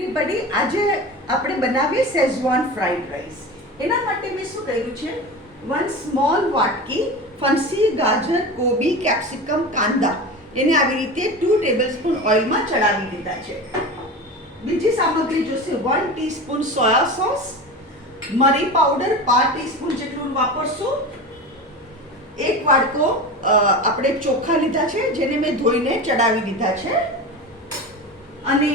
Everybody, આજે આપણે બનાવીએ શેઝવાન ફ્રાઈડ રાઈસ. એના માટે મેં શું કર્યું છે, 1 સ્મોલ વાટકી ફણસી, ગાજર, કોબી, કેપ્સિકમ, કાંદા એને આવી રીતે 2 ટેબલસ્પૂન ઓઇલમાં ચડાવી દીધા છે. બીજી સામગ્રી જોશે 1 ટીસ્પૂન સોયા સોસ, મરી પાવડર 1/2 ટીસ્પૂન જેટલું વાપરશું. 1 વાડકો આપણે ચોખા લીધા છે જેને મેં ધોઈને ચડાવી દીધા છે, અને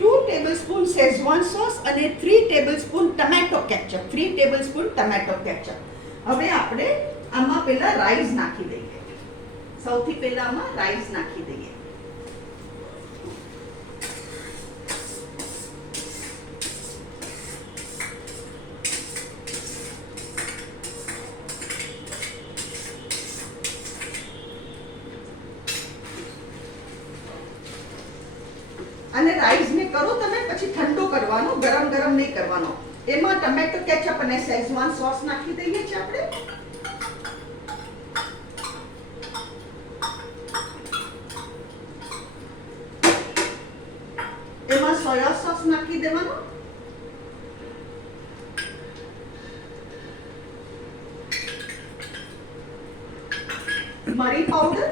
2 ટેબલસ્પૂન શેઝવાન સોસ અને 3 tablespoon tomato ketchup, 3 tablespoon tomato ketchup. હવે આપણે આમાં પહેલા રાઈસ નાખી દઈએ. સૌથી પહેલા આમાં રાઈસ નાખી દઈએ. અને રાઈસ ને કરો તમે પછી ઠંડો કરવાનો, ગરમ ગરમ નહીં કરવાનો. એમાં ટમેટો કેચઅપ અને શેઝવાન સોસ નાખી દઈએ છીએ આપણે. એમાં સોયા સોસ નાખી દેવાનો. મરી પાવડર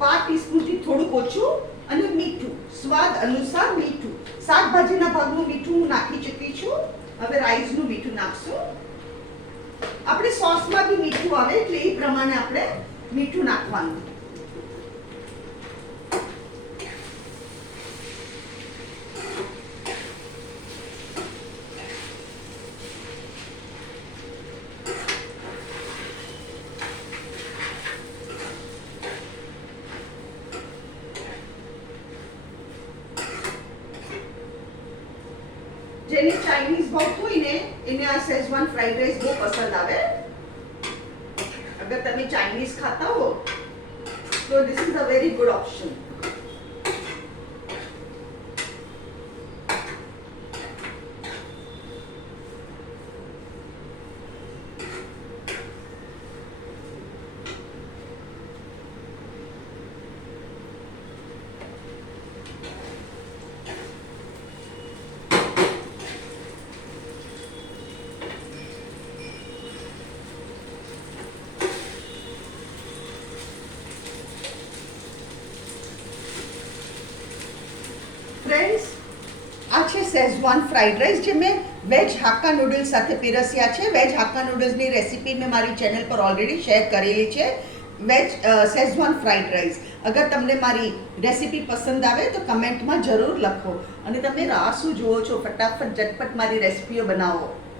5 ટીસ્પૂનથી થોડું ઓછું, અને મીઠું સ્વાદ અનુસાર મીઠું. શાકભાજીના ભાગનું મીઠું હું નાખી ચૂકી છું. હવે રાઈસનું મીઠું નાખશું. આપણે સોસમાં બી મીઠું આવે એટલે એ પ્રમાણે આપણે મીઠું નાખવાનું. જેને ચાઇનીઝ ભાવતું હોય ને એને આ શેઝવાન ફ્રાઈડ રાઈસ બહુ પસંદ આવે. અગર તમે ચાઇનીઝ ખાતા હો તો this is a very good option. Friends, આ છે શેઝવાન ફ્રાઈડ રાઈસ જે મેં વેજ હાક્કા નૂડલ્સ સાથે પીરસ્યા છે. વેજ હાક્કા નૂડલ્સની રેસીપી મેં મારી ચેનલ પર ઓલરેડી શેર કરેલી છે. Veg Schezwan fried rice. અગર તમને મારી રેસીપી પસંદ આવે તો કમેન્ટમાં જરૂર લખો. અને તમે રાહ શું જુઓ છો? ફટાફટ ઝટપટ મારી રેસીપીઓ બનાવો.